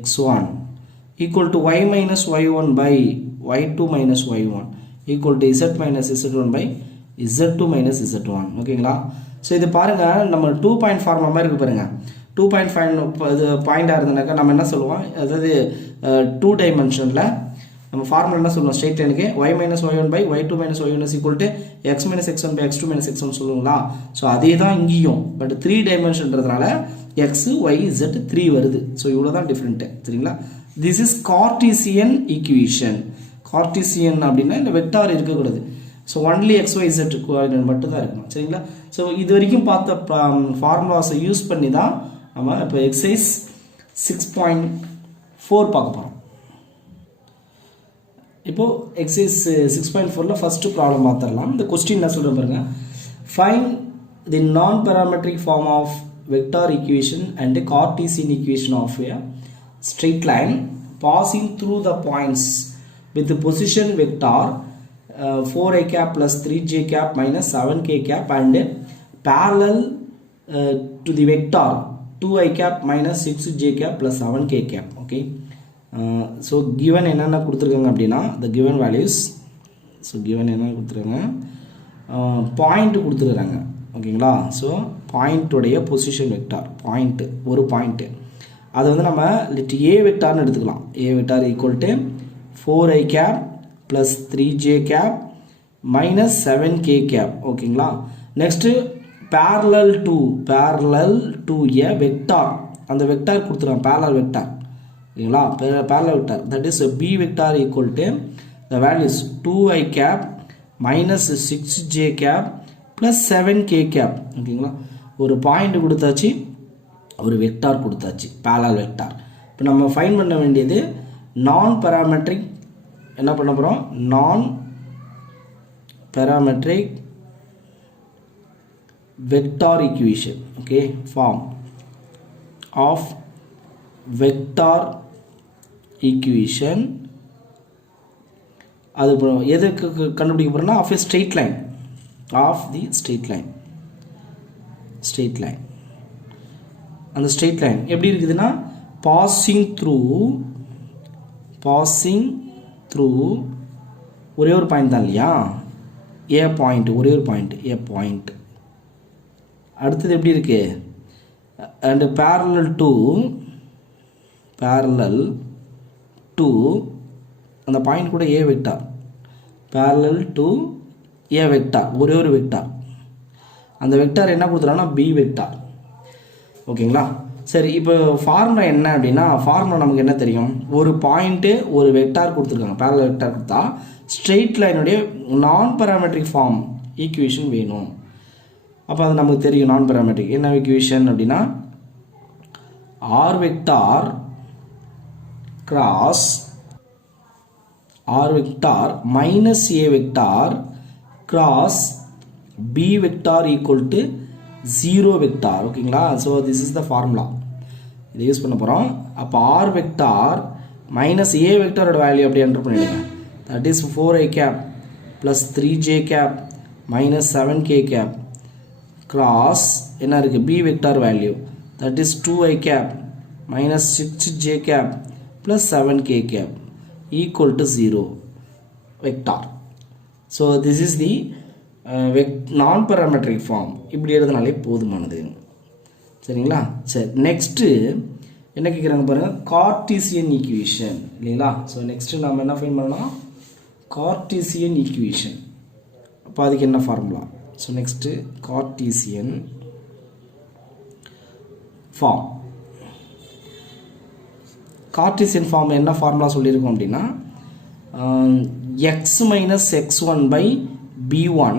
x1 equal to y minus y1 by y2 minus y1 equal to z minus z1 by z2 minus z1. ஓகேங்களா? ஸோ இது பாருங்கள், நம்ம 2 பாயிண்ட் ஃபார்முலா மாதிரி இருக்கு பாருங்கள். 2 பாயிண்டாக இருந்தனாக்கா நம்ம என்ன சொல்லுவோம், அதாவது 2 டைமென்ஷனில் நம்ம ஃபார்முலா என்ன சொல்லுவோம், ஸ்ட்ரெயிட் லைனுக்கு y minus y1 by y2 minus y1 is equal to x minus x1 by x2 minus x1 சொல்லுங்களா? ஸோ அதே தான் இங்கேயும், பட் 3 டைமென்ஷன்றதுனால x y z 3 வருது. ஸோ இவ்வளோ தான் டிஃப்ரெண்ட்டு. சரிங்களா? This is Cartesian equation. Cartesian அப்படின்னா இந்த வெக்டார் இருக்கக்கூடாது. So only x y z coordinate மட்டும் தான் இருக்கணும். சரிங்களா? ஸோ இது வரைக்கும் பார்த்த ஃபார்முலாஸை யூஸ் பண்ணி தான் நம்ம இப்போ எக்ஸசைஸ் 6.4 பார்க்க போகிறோம். இப்போது எக்ஸசைஸ் 6.4ல் ஃபஸ்ட்டு ப்ராப்ளம் பார்த்துடலாம். இந்த கொஸ்டின் என்ன சொல்கிறேன் பாருங்க. Find the non parametric form of vector equation and Cartesian equation of a straight line passing through the points with the position vector 4i cap plus 3j cap minus 7k cap and parallel to the vector 2i cap minus 6j cap plus 7k cap. Okay. So given என்னென்ன கொடுத்துருக்காங்க அப்படின்னா the given values. So given என்ன கொடுத்துருக்காங்க, பாயிண்ட் கொடுத்துருக்காங்க. ஓகேங்களா? ஸோ பாயிண்ட்டுடைய பொசிஷன் வெக்டார், பாயிண்ட்டு ஒரு பாயிண்ட்டு, அதை வந்து நம்ம லிட் ஏ வெக்டார்னு எடுத்துக்கலாம். A vector equal to 4i cap plus 3j cap minus 7k cap. ஓகேங்களா? Next parallel to a vector, அந்த வெக்டார் கொடுத்துருக்காங்க, parallel vector. ஓகேங்களா? parallel vector, that is b vector equal to the values 2i cap minus 6j cap plus 7k cap. ஓகேங்களா? ஒரு பாயிண்ட் கொடுத்தாச்சு, ஒரு வெக்டார் கொடுத்தாச்சு, parallel vector. இப்போ நம்ம ஃபைண்ட் பண்ண வேண்டியது நான் பேராமெட்ரிக், என்ன பண்ண போகிறோம், non parametric vector equation. Okay, form of vector equation. அது எதுக்கு கண்டுபிடிக்க போகிறோம்னா of a straight line, of the straight line. Straight line, அந்த ஸ்ட்ரெயிட் லைன் எப்படி இருக்குதுன்னா பாசிங் த்ரூ ஒரே ஒரு பாயிண்ட் தான் இல்லையா, ஏ பாயிண்ட், ஒரே ஒரு பாயிண்ட் ஏ பாயிண்ட். அடுத்தது எப்படி இருக்கு, அண்ட் parallel to அந்த பாயிண்ட் கூட A vector, parallel to A vector, ஒரே ஒரு வெக்டார். அந்த வெக்டார் என்ன கொடுத்துறாங்கன்னா பி வெக்டார். ஓகேங்களா? சரி, இப்போ ஃபார்முலா என்ன அப்படின்னா, ஃபார்முலா நமக்கு என்ன தெரியும், ஒரு பாயிண்ட்டு ஒரு வெக்டார் கொடுத்துருக்காங்க, parallel வெக்டார் கொடுத்தா ஸ்ட்ரெயிட் லைனுடைய நான் பேராமெட்ரிக் ஃபார்ம் ஈக்குவேஷன் வேணும். அப்போ அது நமக்கு தெரியும். நான் பேராமெட்ரிக் என்ன ஈக்குவேஷன் அப்படின்னா R vector cross R vector minus A vector cross B vector equal to 0 vector. ஓகேங்களா? So this is the formula, இதை யூஸ் பண்ண போகிறோம். அப்போ ஆர் வெக்டார் மைனஸ் ஏ வெக்டாரோட வேல்யூ அப்படி என்டர் பண்ணிவிடுங்க. That is 4i cap plus 3j cap minus 7k cap cross என்ன இருக்குது B vector value, that is 2i cap minus 6j cap plus 7k cap equal to 0 vector. So this is the non parametric form. இப்படி எழுதுனாலே போதுமானது. சரிங்களா? சரி, நெக்ஸ்ட்டு என்ன கேட்குறாங்க பாருங்கள், கார்டீசியன் ஈக்குவேஷன் இல்லைங்களா? ஸோ நெக்ஸ்ட்டு நம்ம என்ன ஃபைண்ட் பண்ணலாம், கார்டீசியன் ஈக்குவேஷன். அப்போ அதுக்கு என்ன formula, so next Cartesian form. Cartesian form என்ன ஃபார்முலா சொல்லியிருக்கோம் அப்படின்னா x minus x1 by b1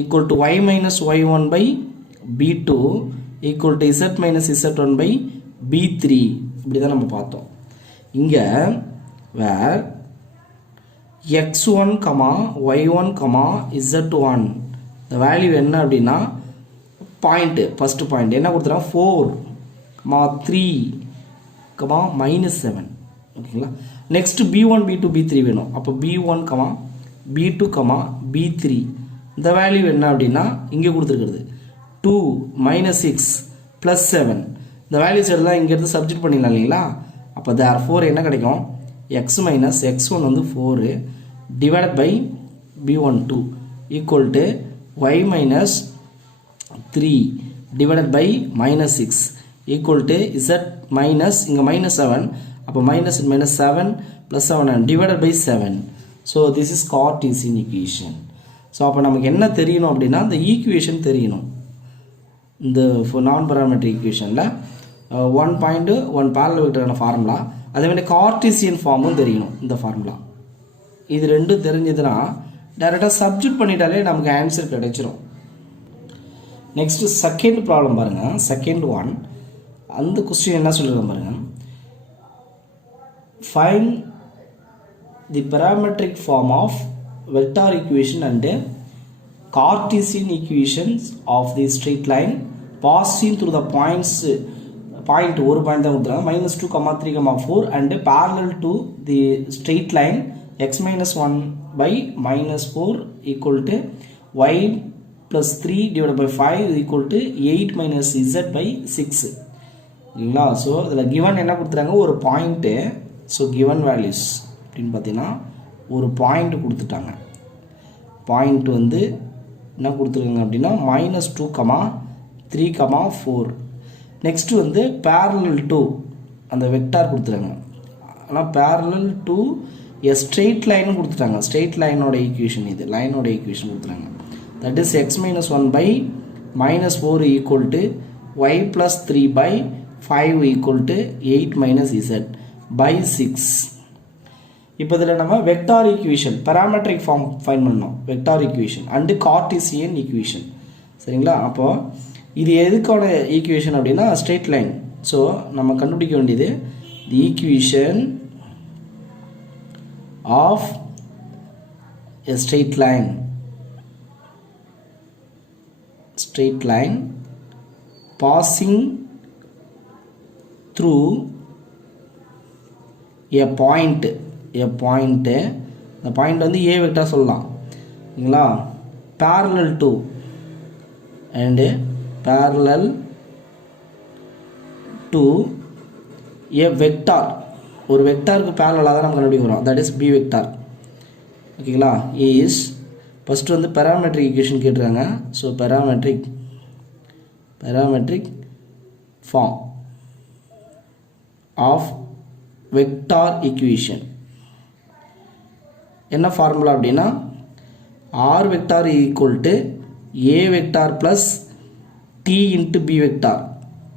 equal to y minus y1 by b2 equal to z minus z1 by b3. இப்படி தான் நம்ம பார்த்தோம். இங்கே where x1, y1, z1 இந்த வேல்யூ என்ன அப்படின்னா பாயிண்ட்டு, ஃபஸ்ட்டு பாயிண்ட் என்ன கொடுத்துறாங்க 4, 3, -7. ஓகேங்களா? நெக்ஸ்ட் b1, b2, b3 வேணும். அப்போ b1, b2, b3 இந்த வேல்யூ என்ன அப்படின்னா இங்கே கொடுத்துருக்கிறது 2 minus 6 plus 7 இந்த வேல்யூஸ் எல்லாம் இங்கேருந்து சப்ஜெக்ட் பண்ணிடலாம் இல்லைங்களா. அப்போ therefore என்ன கிடைக்கும், x minus x1 வந்து 4 divided by b12 equal to y minus 3 divided by minus 6 equal to z minus இங்கே minus 7 அப்போ minus 7 plus 7 divided by 7. So this is Cartesian equation. So அப்போ நமக்கு என்ன தெரியணும் அப்படின்னா இந்த ஈக்குவேஷன் தெரியணும். இந்த நான் பராமெட்ரிக் ஈக்குவேஷனில் 1 பாயிண்ட் 1 parallel வெக்டரான ஃபார்முலா, அதே மாதிரி கார்டீசியன் ஃபார்மும் தெரியணும். இந்த ஃபார்முலா இது ரெண்டும் தெரிஞ்சதுன்னா டைரெக்டாக சப்ஜெக்ட் பண்ணிட்டாலே நமக்கு ஆன்சர் கிடைச்சிரும். நெக்ஸ்ட் செகண்ட் ப்ராப்ளம் பாருங்கள். செகண்ட் ஒன் அந்த கொஸ்டின் என்ன சொல்லியிருக்கோம் பாருங்கள். Find the parametric form of vector equation and Cartesian equations of the straight line passing through the points ஒரு பாயிண்ட் தான் கொடுத்துருக்காங்க -2, 3, 4 and parallel to the straight line x minus 1 by minus 4 equal to y plus 3 divided by 5 equal to 8 minus z by 6 இல்லைங்களா. ஸோ இதில் கிவன் என்ன கொடுத்துறாங்க, ஒரு பாயிண்ட்டு. ஸோ கிவன் வேல்யூஸ் அப்படின்னு பார்த்தீங்கன்னா ஒரு பாயிண்ட் கொடுத்துட்டாங்க. பாயிண்ட் வந்து என்ன கொடுத்துருக்காங்க அப்படின்னா -2, 3, 4. நெக்ஸ்ட் வந்து parallel to அந்த வெக்டார் கொடுத்துருக்காங்க. ஆனால் parallel to a straight line கொடுத்துட்டாங்க. ஸ்ட்ரெயிட் லைனோட ஈக்குவேஷன் இது, லைனோட ஈக்குவேஷன் கொடுத்துருக்காங்க. That is x minus 1 by minus 4 equal to y plus 3 by 5 equal to 8 minus z by 6. இப்போ இதில் நம்ம vector equation parametric form find பண்ணோம். Vector equation and Cartesian equation சரிங்களா. அப்போது இது எதுக்கான ஈக்குவேஷன் அப்படின்னா ஸ்ட்ரெயிட் லைன். ஸோ நம்ம கண்டுபிடிக்க வேண்டியது the equation of a straight line passing through a point. இந்த பாயிண்ட் வந்து ஏ வெக்டார் சொல்லலாம் இல்லைங்களா. parallel to and parallel to a vector, ஒரு வெக்டாருக்கு parallel தான் நம்ம கண்டுபிடிக்கிறோம். தட் இஸ் பி வெக்டார் ஓகேங்களா. இஸ் ஃபஸ்ட்டு வந்து parametric equation கேட்டுருக்காங்க. So parametric form of vector equation என்ன ஃபார்முலா அப்படின்னா r vector equal to a vector plus t into b vector.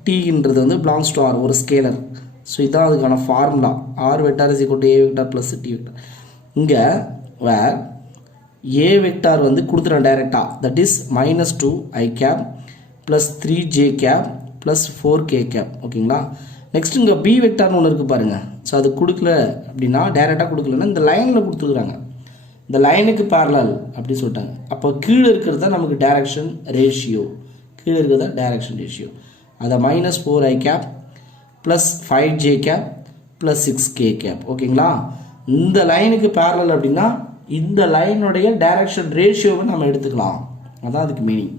tன்றது வந்து பிலாங்ஸ் டு r, ஒரு ஸ்கேலர். ஸோ இதுதான் அதுக்கான formula. r vector is equal to a vector plus t vector. இங்கே வேர் a வெக்டார் வந்து கொடுத்துறேன் டைரெக்டாக. That is -2 i cap plus 3j cap plus 4k gap ஓகேங்களா. நெக்ஸ்ட் இங்கே பி வெக்டார்னு ஒன்று இருக்குது பாருங்கள். ஸோ அது கொடுக்கல அப்படின்னா டைரெக்டாக கொடுக்கலன்னா இந்த லைனில் கொடுத்துருக்குறாங்க. இந்த லைனுக்கு பேரலல் அப்படி சொல்லிட்டாங்க. அப்போ கீழே இருக்கிறது தான் நமக்கு டைரக்ஷன் ரேஷியோ. கீழே இருக்கிறது தான் டைரக்ஷன் ரேஷியோ. அதை -4 i cap plus 5j cap plus 6k cap ஓகேங்களா. இந்த லைனுக்கு பேரலல் அப்படின்னா இந்த லைனுடைய டைரக்ஷன் ரேஷியோவை நம்ம எடுத்துக்கலாம். அதான் அதுக்கு மீனிங்.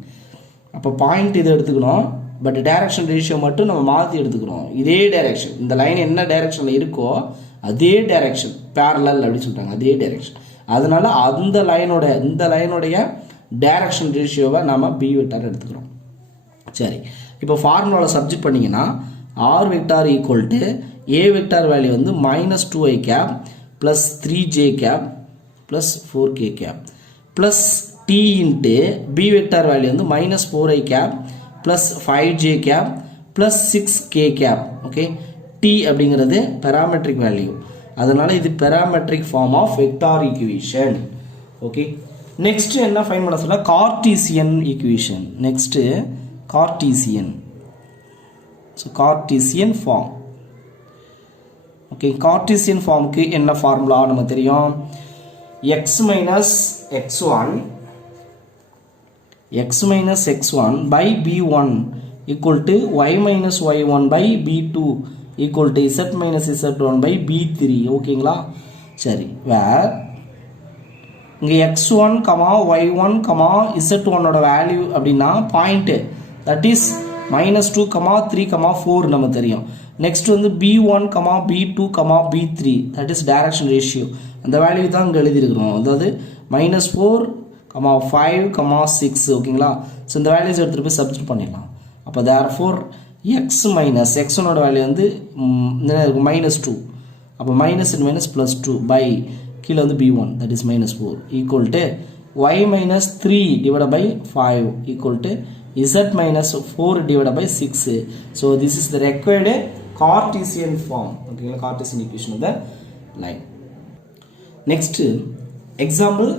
அப்போ பாயிண்ட் இதை எடுத்துக்கணும், பட் டைரக்ஷன் ரேஷியோ மட்டும் நம்ம மாற்றி எடுத்துக்கிறோம். இதே டைரக்ஷன், இந்த லைன் என்ன டைரக்ஷனில் இருக்கோ அதே டைரக்ஷன் பேரலல் அப்படின்னு சொல்லிட்டாங்க, அதே டைரக்ஷன். அதனால அந்த இந்த லைனுடைய டைரக்ஷன் ரேஷியோவை நம்ம பி வெக்டார் எடுத்துக்கிறோம். சரி, இப்போ ஃபார்முலாவில் சப்ஜெக்ட் பண்ணிங்கன்னா r vector equal to A vector value வந்து -2 i cap plus 3j cap plus 4k cap plus D into B vector value வந்து -4 i cap plus 5j cap plus 6k cap. Okay, t அப்படிங்கிறது parametric வேல்யூ. அதனால் இது parametric form of vector equation. Okay, next என்ன ஃபைண்ட் பண்ண சொல்ல, Cartesian equation. Next Cartesian. So Cartesian form. Okay, Cartesian ஃபார்முக்கு என்ன ஃபார்முலா நமக்கு தெரியும். x minus x1 by b1 equal to y minus y1 by b2 equal to z minus z1 by b3. ஓகேங்களா. சரி, where இங்கே x1, y1, z1 ஓட வேல்யூ அப்படின்னா பாயிண்ட்டு தட் இஸ் -2, 3, 4 நம்ம தெரியும். நெக்ஸ்ட் வந்து b1, b2, b3 that is direction ratio. அந்த வேல்யூ தான் இங்கே எழுதியிருக்கிறோம். அதாவது -4, 5, 6 ஓகேங்களா. ஸோ இந்த வேல்யூஸ் எடுத்துகிட்டு போய் சப்ஸ்டிட் பண்ணிடலாம். அப்போ therefore x1ஓட வேல்யூ வந்து -2. அப்போ -2 பை கீழே வந்து b1 that is -4 equal to y -3 divided by 5 equal to z -4 divided by 6. So this is the required Cartesian form. Okay, Cartesian equation of the line. Next example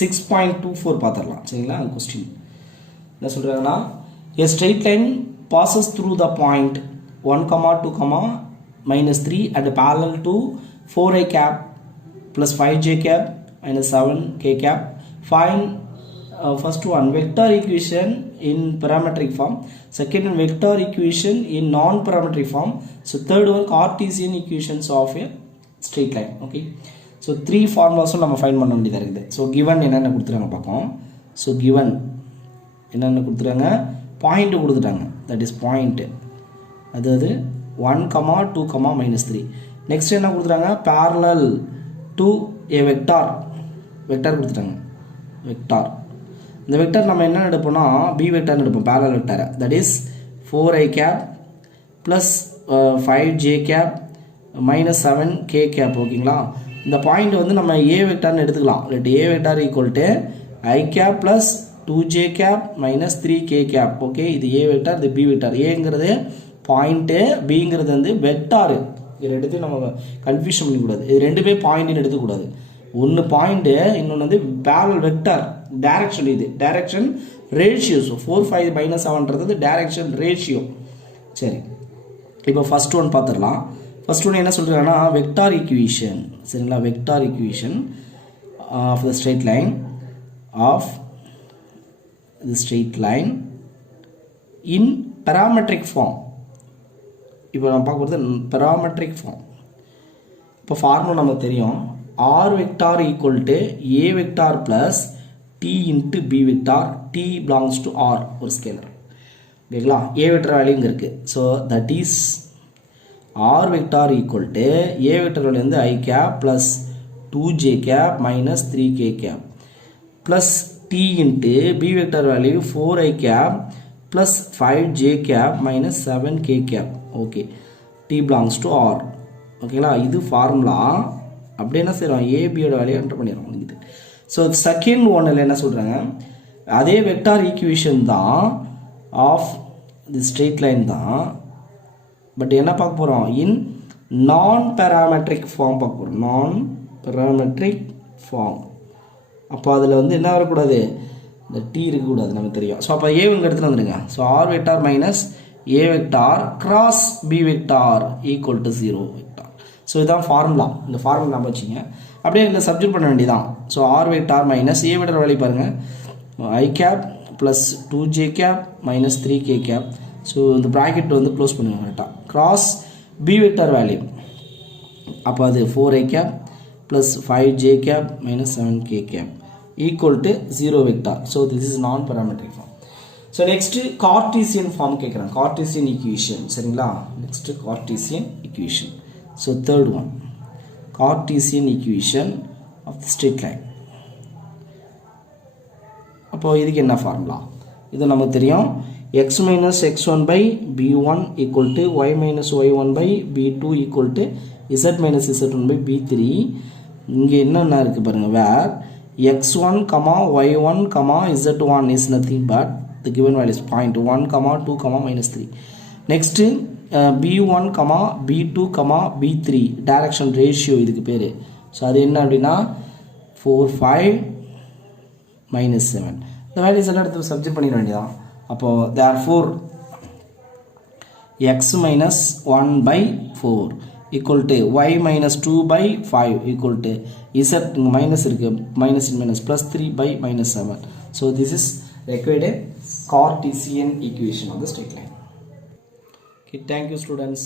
6.24 பார்த்துடலாம் சரிங்களா. கொஸ்டின் என்ன சொல்கிறாங்கன்னா a straight line passes through the point 1, 2, -3 at parallel to 4i cap plus 5j cap minus 7k cap. Find first one vector equation in parametric form, second one vector equation in non-parametric form, so third one Cartesian equations of a straight line. Okay, so three formulas நம்ம ஃபைண்ட் பண்ண வேண்டியதா இருக்குது. So given என்னென்ன கொடுத்துறாங்க பார்ப்போம். So given என்னென்ன கொடுத்துறாங்க, பாயிண்ட் கொடுத்துட்டாங்க, that is point, அதாவது 1, 2, -3. நெக்ஸ்ட் என்ன கொடுத்துறாங்க, parallel to a vector கொடுத்துட்டாங்க, வெக்டார். இந்த வெக்டார் நம்ம என்ன எடுப்போம்னா b வெக்டார்னு எடுப்போம், parallel vector, that is 4i cap plus 5j cap minus 7k cap ஓகேங்களா. இந்த பாயிண்ட் வந்து நம்ம a வெக்டார்னு எடுத்துக்கலாம். let a vector equal to i cap plus 2j cap minus 3k cap. Okay, இது a வெக்டார், இது b வெக்டார். ஏங்கிறது பாயிண்ட்டு, பிங்கிறது வந்து வெக்டாரு. இது ரெண்டுத்தையும் நம்ம கன்ஃபியூஷன் பண்ணிக்கூடாது. இது ரெண்டுமே பாயிண்ட்னு எடுத்துக்கூடாது. ஒன்று பாயிண்ட்டு, இன்னொன்று வந்து பேரல் வெக்டார். டைரக்ஷன், இது டைரக்ஷன் ரேஷியோ. ஸோ 4, 5, -7ன்றது டைரக்ஷன் ரேஷியோ. சரி, இப்போ ஃபர்ஸ்ட் ஒன் பார்த்துடலாம். ஃபர்ஸ்ட் ஒன் என்ன சொல்கிறாங்கன்னா வெக்டார் ஈக்குவேஷன் சரிங்களா. Vector equation of the straight line in parametric form. இப்போ நம்ம பார்க்க போகிறது parametric ஃபார்ம். இப்போ ஃபார்முலா நமக்கு தெரியும், r vector equal to a vector plus t into b vector, t belongs to r, ஒரு ஸ்கேலர் ஓகேங்களா. a வெக்டர் வேல்யூ இங்கே இருக்குது. So that is r vector equal to a vector value வந்து i cap plus 2j cap minus 3k cap plus t into b vector value 4i cap plus 5j cap minus 7k cap. Okay, t belongs to r ஓகேங்களா. இது ஃபார்முலா. அப்படி என்ன செய்கிறோம், ஏபியோட வேலையை என்டர் பண்ணிடுறோம் இது. ஸோ செகண்ட் ஒன்னில் என்ன சொல்கிறாங்க, அதே வெக்டார் ஈக்குவேஷன் தான் ஆஃப் தி ஸ்ட்ரெயிட் லைன் தான், பட் என்ன பார்க்க போகிறோம், இன் நான் பேராமெட்ரிக் ஃபார்ம் பார்க்க போகிறோம். Non parametric form. அப்போ அதில் வந்து என்ன வரக்கூடாது, இந்த டி இருக்கக்கூடாது, நமக்கு தெரியும். ஸோ அப்போ ஏ இங்கே எடுத்துகிட்டு வந்துடுங்க. So R vector minus A vector cross B vector equal to 0 vector. So இதுதான் ஃபார்முலா. இந்த ஃபார்முலா நம்ம வச்சுங்க, அப்படியே இதில் சப்ஜெக்ட் பண்ண வேண்டியதான். So R vector minus A vector value பாருங்கள், I cap plus 2j cap minus 3k cap. So இந்த ப்ராக்கெட் வந்து க்ளோஸ் பண்ணுவாங்க கரெக்டாக. கிராஸ் பி வெக்டார் வேல்யூ, அப்போ அது 4i cap plus 5j cap minus 7k cap equal to 0 vector. So this is non parametric form. So next Cartesian form கேட்குறேன், கார்டீசியன் ஈக்குவேஷன் சரிங்களா. Next Cartesian equation. So third one, Cartesian equation of the straight line. அப்போ இதுக்கு என்ன ஃபார்முலா, இது நமக்கு தெரியும், x minus x1 by b1 equal to y minus y1 by b2 equal to z minus z1 by b3. இங்கே என்னென்ன இருக்குது பாருங்கள், where x1, y1, z1 is nothing but the given value is point 1, 2, -3. Next b1, b2, b3 direction ratio இதுக்கு பேர். ஸோ அது என்ன அப்படின்னா 4, 5, -7. இந்த வேல்யூஸ் எல்லாம் எடுத்து சப்ஜெக்ட் பண்ணிட வேண்டியதான். அப்போது therefore x minus 1 by 4 equal to y minus 2 by 5 equal to z minus இருக்குது, minus plus 3 by -7. So this is required Cartesian equation of the straight line. Okay, thank you students.